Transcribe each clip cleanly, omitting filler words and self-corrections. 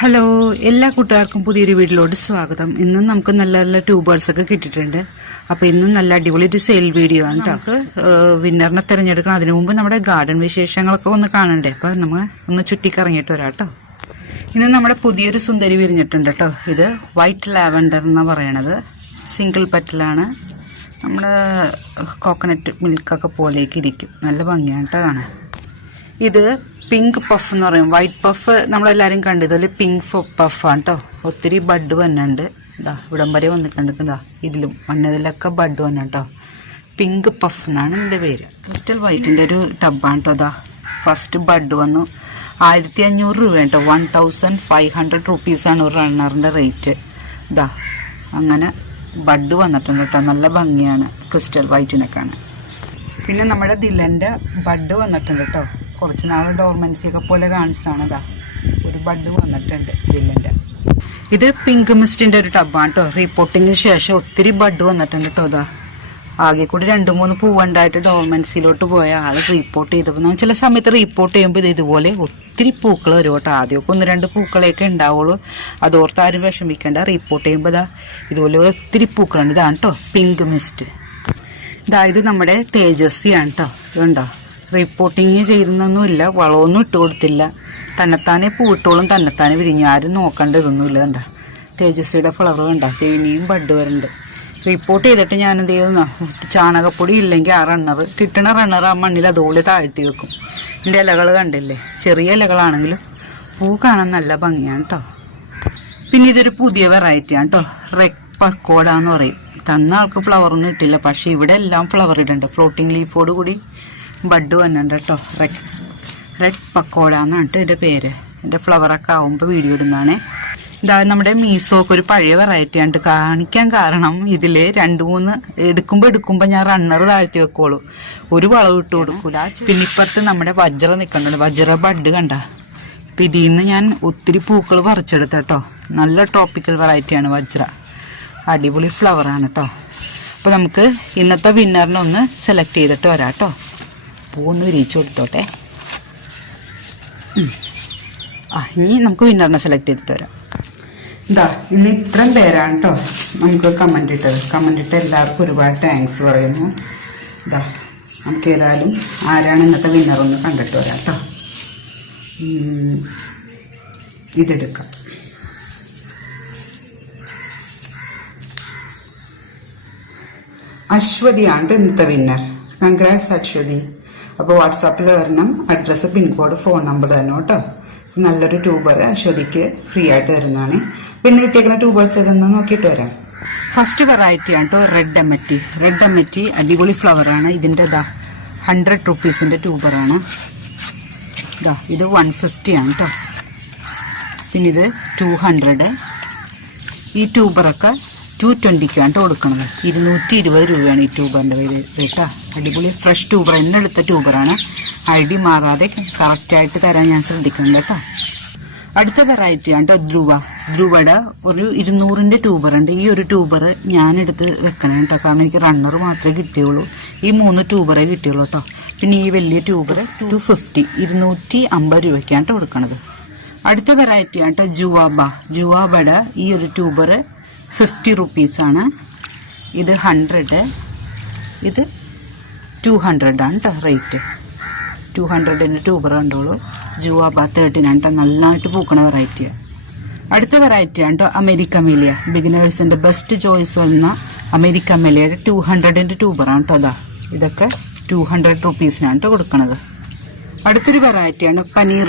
Hello, എല്ലാ കൂട്ടുകാർക്കും പുതിയൊരു വീഡിയോയിലോട്ട് സ്വാഗതം. ഇന്നും നമുക്ക് നല്ല നല്ല ട്യൂബേഴ്സ് ഒക്കെ കിട്ടിയിട്ടുണ്ട്. അപ്പോൾ ഇന്നും നല്ല അടിപൊളി ഒരു സെയിൽ വീഡിയോ ആണ്. നമുക്ക് വിന്നറിനെ തിരഞ്ഞെടുക്കണം. അതിനു മുമ്പ് നമ്മുടെ ഗാർഡൻ വിശേഷങ്ങളൊക്കെ ഒന്ന് കാണണ്ടേ. അപ്പോൾ നമ്മൾ ഒന്ന് ചുറ്റിക്കറങ്ങിയിട്ട് വരാം കേട്ടോ. ഇന്ന് നമ്മുടെ പുതിയൊരു സുന്ദരി വിരിഞ്ഞിട്ടുണ്ട് കേട്ടോ. ഇത് വൈറ്റ് ലാവൻഡർ എന്നാണ് പറയണത്. സിംഗിൾ പെറ്റലാണ്. നമ്മുടെ കോക്കനട്ട് മിൽക്കൊക്കെ പോലേക്ക് ഇരിക്കും. നല്ല ഭംഗിയാണ് കേട്ടോ കാണാൻ. ഇത് പിങ്ക് പഫ് എന്ന് പറയും. വൈറ്റ് പഫ് നമ്മളെല്ലാവരും കണ്ടു. ഇതുപോലെ പിങ്ക് പഫാണ് കേട്ടോ. ഒത്തിരി ബഡ് വന്നുണ്ട്. ഇതാ ഇവിടം വരെ വന്നിട്ടുണ്ടാ. ഇതിലും മണ്ണതിലൊക്കെ ബഡ് വന്നു കേട്ടോ. പിങ്ക് പഫ് എന്നാണ് ഇതിൻ്റെ പേര്. ക്രിസ്റ്റൽ വൈറ്റിൻ്റെ ഒരു ടബാണ് കേട്ടോ. ഇതാ ഫസ്റ്റ് ബഡ് വന്നു. 1500 രൂപ കേട്ടോ. 1500 റുപ്പീസാണ് ഒരു റണ്ണറിൻ്റെ റേറ്റ്. ഇതാ അങ്ങനെ ബഡ് വന്നിട്ടുണ്ട് കേട്ടോ. നല്ല ഭംഗിയാണ് ക്രിസ്റ്റൽ വൈറ്റിനെ കാണാൻ. പിന്നെ നമ്മുടെ ദിലൻ്റെ ബഡ് വന്നിട്ടുണ്ട് കേട്ടോ. കുറച്ച് നാൾ ഡോർമൻസിയൊക്കെ പോലെ കാണിച്ചതാണ്. ഇതാ ഒരു ബഡ് വന്നിട്ടുണ്ട് ദിലൻ്റെ. ഇത് പിങ്ക് മിസ്റ്റിൻ്റെ ഒരു ടബാണ് കേട്ടോ. റീപോർട്ടിങ്ങിന് ശേഷം ഒത്തിരി ബഡ് വന്നിട്ടുണ്ട് കേട്ടോ. ഇതാ ആകെ കൂടി 2-3 പൂവുണ്ടായിട്ട് ഡോർമൻസിയിലോട്ട് പോയ ആൾ റീപോർട്ട് ചെയ്തപ്പോൾ നമ്മൾ ചില സമയത്ത് റീപോർട്ട് ചെയ്യുമ്പോൾ ഇത് ഇതുപോലെ ഒത്തിരി പൂക്കൾ വരും കേട്ടോ. ആദ്യമൊക്കെ 1-2 പൂക്കളെയൊക്കെ ഉണ്ടാവുള്ളൂ. അതോർത്ത് ആരും വിഷമിക്കേണ്ട. റീപോർട്ട് ചെയ്യുമ്പോൾ ഇതാ ഇതുപോലെ ഒത്തിരി പൂക്കളുണ്ട്. ഇതാണ് കേട്ടോ പിങ്ക് മിസ്റ്റ്. ഇത് നമ്മുടെ തേജസ്വിയാണ് കേട്ടോ. ഇതുണ്ടോ, റിപ്പോർട്ടിങ് ചെയ്തൊന്നുമില്ല, വളമൊന്നും ഇട്ട് കൊടുത്തില്ല. തന്നെത്താനെ പൂവിട്ടോളും, തന്നെത്താനെ വിരിഞ്ഞ്. ആരും നോക്കേണ്ട ഇതൊന്നുമില്ല. കണ്ട തേജസ്വിയുടെ ഫ്ലവർ കണ്ട. ഇനിയും ബഡ് വരുന്നുണ്ട്. റിപ്പോർട്ട് ചെയ്തിട്ട് ഞാൻ എന്ത് ചെയ്യുന്ന, ചാണകപ്പൊടി ഇല്ലെങ്കിൽ ആ റണ്ണർ, കിട്ടണ റണ്ണർ ആ മണ്ണിൽ അതുപോലെ താഴ്ത്തി വെക്കും. ഇതിൻ്റെ ഇലകൾ കണ്ടില്ലേ, ചെറിയ ഇലകളാണെങ്കിലും പൂ കാണാൻ നല്ല ഭംഗിയാണ് കേട്ടോ. പിന്നെ ഇതൊരു പുതിയ വെറൈറ്റിയാണ് കേട്ടോ. റെഡ് പക്കോട എന്ന് പറയും. തന്ന ആൾക്ക് ഫ്ലവറൊന്നും ഇട്ടില്ല, പക്ഷേ ഇവിടെ എല്ലാം ഫ്ലവർ ഇടുന്നുണ്ട്. ഫ്ലോട്ടിങ് ലീഫോട് കൂടി ബഡ് വന്നിട്ടുണ്ട് കേട്ടോ. റെഡ് പക്കോട എന്നാണ് ഇതിൻ്റെ പേര്. എൻ്റെ ഫ്ലവറൊക്കെ ആവുമ്പോൾ വീഡിയോ ഇടുന്നതാണ്. ഇതാ നമ്മുടെ മീസോക്ക് ഒരു പഴയ വെറൈറ്റിയാണ് കാണിക്കാൻ കാരണം, ഇതിൽ 2-3 എടുക്കുമ്പോൾ ഞാൻ റണ്ണർ താഴ്ത്തി വെക്കോളൂ, ഒരു വളവ് ഇട്ട് കൊടുക്കൂല. പിന്നെ ഇപ്പുറത്ത് നമ്മുടെ വജ്ര നിൽക്കുന്നുണ്ട്. വജ്ര ബഡ് കണ്ട. അപ്പം ഇതിൽ നിന്ന് ഞാൻ ഒത്തിരി പൂക്കൾ പറിച്ചെടുത്ത കേട്ടോ. നല്ല ട്രോപ്പിക്കൽ വെറൈറ്റിയാണ് വജ്ര. അടിപൊളി ഫ്ലവറാണ് കേട്ടോ. അപ്പോൾ നമുക്ക് ഇന്നത്തെ വിന്നറിനെ ഒന്ന് സെലക്ട് ചെയ്തിട്ട് വരാം കേട്ടോ. പൂവൊന്ന് വിരിയിച്ചു കൊടുത്തോട്ടെ. ഇനി നമുക്ക് വിന്നറിനെ സെലക്ട് ചെയ്തിട്ട് വരാം. ഇന്ന് ഇത്രയും പേരാണ് കേട്ടോ നമുക്ക് കമൻ്റ് ഇട്ടത്. കമൻ്റ് ഇട്ട് എല്ലാവർക്കും ഒരുപാട് താങ്ക്സ് പറയുന്നു. നമുക്ക് ഏതായാലും ആരാണ് ഇന്നത്തെ വിന്നറൊന്ന് കണ്ടിട്ട് വരാം കേട്ടോ. ഇതെടുക്കാം. അശ്വതിയാണ് ഇന്നത്തെ വിന്നർ. കൺഗ്രാറ്റ്സ് അശ്വതി. അപ്പോൾ വാട്സാപ്പിൽ വരണം. അഡ്രസ്സ്, പിൻകോഡ്, ഫോൺ നമ്പർ തന്നെ കേട്ടോ. നല്ലൊരു ട്യൂബർ അശ്വതിക്ക് ഫ്രീ ആയിട്ട് തരുന്നതാണ്. അപ്പോൾ ഇന്ന് കിട്ടിയേക്കുന്ന ട്യൂബേഴ്സ് ഏതെന്ന് നോക്കിയിട്ട് വരാം. ഫസ്റ്റ് വെറൈറ്റിയാണ് കേട്ടോ റെഡ് എമ്മറ്റി. റെഡ് എമ്മറ്റി അടിപൊളി ഫ്ലവറാണ്. ഇതിൻ്റെ 100 റുപ്പീസിൻ്റെ ട്യൂബറാണ്. ഇത് 150 ആണ് കേട്ടോ. പിന്നെ ഇത് 200. ഈ ട്യൂബറൊക്കെ 220 കൊടുക്കുന്നത്. 220 രൂപയാണ് ഈ ട്യൂബറിൻ്റെ വില കേട്ടോ. അടിപൊളി ഫ്രഷ് ട്യൂബർ, എന്നെടുത്ത ട്യൂബറാണ്. ഐഡി മാറാതെ കറക്റ്റായിട്ട് തരാൻ ഞാൻ ശ്രദ്ധിക്കുന്നുണ്ട് കേട്ടോ. അടുത്ത വെറൈറ്റിയാണ് കേട്ടോ ധ്രുവയുടെ ഒരു 200ൻ്റെ ട്യൂബറുണ്ട്. ഈ ഒരു ട്യൂബർ ഞാനെടുത്ത് വെക്കണം കേട്ടോ. കാരണം എനിക്ക് റണ്ണർ മാത്രമേ കിട്ടിയുള്ളൂ. ഈ 3 ട്യൂബറേ കിട്ടിയുള്ളൂ കേട്ടോ. പിന്നെ ഈ വലിയ ട്യൂബർ 250, 250 രൂപയ്ക്കാണ് കേട്ടോ കൊടുക്കണത്. അടുത്ത വെറൈറ്റിയാണ് കേട്ടോ ജുവാബയുടെ ഈ ഒരു ട്യൂബർ 50 റുപ്പീസാണ്. ഇത് 100, ഇത് 200 ആണ് കേട്ടോ റേറ്റ്. 200ൻ്റെ ട്യൂബർ കണ്ടോളൂ. ജുവാബ 13 കേട്ടോ. നന്നായിട്ട് പൂക്കണ വെറൈറ്റിയാണ്. അടുത്ത വെറൈറ്റിയാണ് കേട്ടോ അമേരിക്കമേലിയ. ബിഗിനേഴ്സിൻ്റെ ബെസ്റ്റ് ചോയ്സ് വന്ന അമേരിക്കമേലിയയുടെ 200ൻ്റെ ട്യൂബറാണ് കേട്ടോ. ഇതൊക്കെ 200 റുപ്പീസിനാണ് കേട്ടോ കൊടുക്കണത്. അടുത്തൊരു വെറൈറ്റിയാണ് പനീർ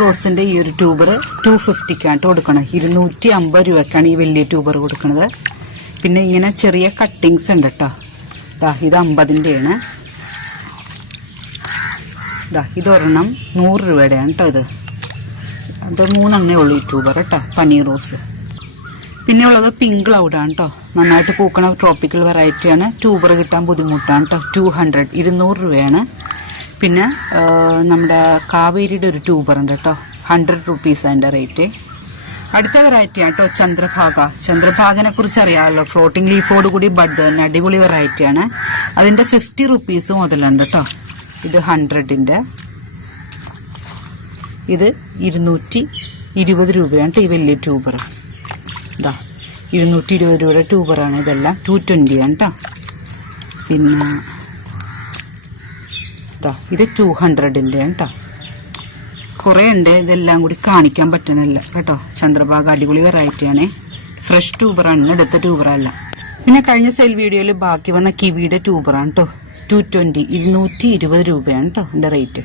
റോസിൻ്റെ ഈ ഒരു ട്യൂബർ 250ക്കാണ് കൊടുക്കണം. 250 രൂപയ്ക്കാണ് ഈ വലിയ ട്യൂബർ കൊടുക്കുന്നത്. പിന്നെ ഇങ്ങനെ ചെറിയ കട്ടിങ്സ് ഉണ്ട് കേട്ടോ. ഇത് 50ൻ്റെയാണ്. ഇതൊരെണ്ണം 100 രൂപയുടെയാണ് കേട്ടോ. അത് 3 എണ്ണേ ഉള്ളൂ ഈ ട്യൂബർ കേട്ടോ പനീർ റോസ്. പിന്നെ ഉള്ളത് പിങ്ക് ക്ലൗഡാണ് കേട്ടോ. നന്നായിട്ട് പൂക്കണ ട്രോപ്പിക്കൽ വെറൈറ്റിയാണ്. ട്യൂബർ കിട്ടാൻ ബുദ്ധിമുട്ടാണ് കേട്ടോ. 200 രൂപയാണ്. പിന്നെ നമ്മുടെ കാവേരിയുടെ ഒരു ട്യൂബറുണ്ട് കേട്ടോ. 100 റുപ്പീസ് അതിൻ്റെ റേറ്റ്. അടുത്ത വെറൈറ്റിയാണ് കേട്ടോ ചന്ദ്രഭാഗനെ കുറിച്ച് അറിയാമല്ലോ. ഫ്ലോട്ടിംഗ് ലീഫോട് കൂടി ബഡ് തന്നെ അടിപൊളി വെറൈറ്റിയാണ്. അതിൻ്റെ 50 റുപ്പീസ് മുതലുണ്ട് കേട്ടോ. ഇത് 100ൻ്റെ, ഇത് 200 20 രൂപയാണ് കേട്ടോ ഈ വലിയ ട്യൂബർ. ഇതാ 220 രൂപയുടെ ട്യൂബറാണ് ഇതെല്ലാം. 220 ആണ് കേട്ടോ. പിന്നെ ഇതാ ഇത് 200-ൻ്റെ ആണ് കേട്ടോ. കുറേ ഉണ്ട്, ഇതെല്ലാം കൂടി കാണിക്കാൻ പറ്റണില്ല കേട്ടോ. ചന്ദ്രഭാഗ അടിപൊളി വെറൈറ്റിയാണ്. ഫ്രഷ് ട്യൂബറാണ്, എടുത്ത ട്യൂബറല്ല. പിന്നെ കഴിഞ്ഞ സെയിൽ വീഡിയോയിൽ ബാക്കി വന്ന കിവിയുടെ ട്യൂബറാണ് കേട്ടോ. 220 220 രൂപയാണ് കേട്ടോ ഇതിൻ്റെ റേറ്റ്.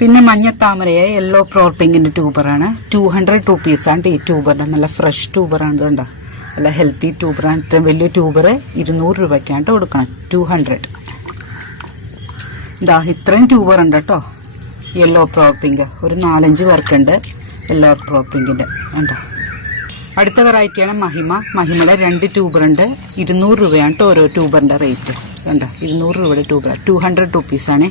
പിന്നെ മഞ്ഞത്താമരയെ യെല്ലോ പ്രോർ പിങ്കിൻ്റെ ട്യൂബറാണ്. 200 റുപ്പീസാണ് ഈ ട്യൂബറിൻ്റെ. നല്ല ഫ്രഷ് ട്യൂബറാണ് കേട്ടോ, നല്ല ഹെൽത്തി ട്യൂബറാണ്. ഇത്രയും വലിയ ട്യൂബർ 200 രൂപയ്ക്കാണ് കേട്ടോ കൊടുക്കണം. 200. ഇതാ ഇത്രയും ട്യൂബർ ഉണ്ട് കേട്ടോ. യെല്ലോ പ്രോർ പിങ്ക് ഒരു 4-5 പേർക്കുണ്ട് യെല്ലോ പ്രോർ പിങ്കിൻ്റെ കണ്ടോ. അടുത്ത വെറൈറ്റിയാണ് മഹിമ. മഹിമയുടെ 2 ട്യൂബറുണ്ട്. 200 രൂപയാണ് കേട്ടോ ഓരോ ട്യൂബറിൻ്റെ റേറ്റ് കണ്ടോ. 200 രൂപയുടെ ട്യൂബർ, 200 റുപ്പീസാണ്.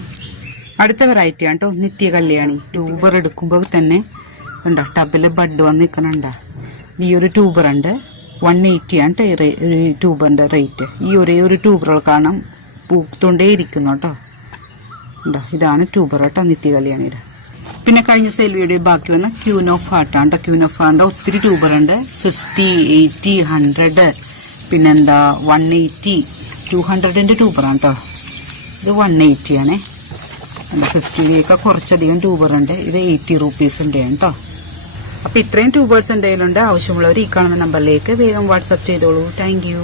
അടുത്ത വെറൈറ്റിയാണ് കേട്ടോ നിത്യ കല്യാണി. ട്യൂബർ എടുക്കുമ്പോൾ തന്നെ കണ്ടോ ടബിൽ ബഡ് വന്ന് നിൽക്കണുണ്ടോ. ഈ ഒരു ട്യൂബറുണ്ട് 180 ആണ് കേട്ടോ ഈ ട്യൂബറിൻ്റെ റേറ്റ്. ഈ ഒരേ ഒരു ട്യൂബറുകൾ കാരണം പൂത്തോണ്ടേ ഇരിക്കുന്നു കേട്ടോ. ഉണ്ടോ ഇതാണ് ട്യൂബർ കേട്ടോ നിത്യ കല്യാണിയുടെ. പിന്നെ കഴിഞ്ഞ സെയിൽ വീഡിയോ ബാക്കി വന്ന ക്യൂൻ ഓഫ് ഹാർട്ടാണ് കേട്ടോ. ക്യൂൻ ഓഫ് ഹാർട്ടിൻ്റെ ഒത്തിരി ട്യൂബറുണ്ട്. 50, 80, 100, പിന്നെന്താ 180, 200-ൻ്റെ ട്യൂബറാണ് കേട്ടോ. ഇത് 180 ആണേ. 50-ലേക്ക് കുറച്ചധികം ട്യൂബറുണ്ട്. ഇത് 80 റുപ്പീസിൻ്റെ ആണ് കേട്ടോ. അപ്പോൾ ഇത്രയും ട്യൂബേഴ്സ് എൻ്റെ കയ്യിലുണ്ട്. ആവശ്യമുള്ളവർ ഈ കാണുന്ന നമ്പറിലേക്ക് വേഗം വാട്സപ്പ് ചെയ്തോളൂ. Thank you.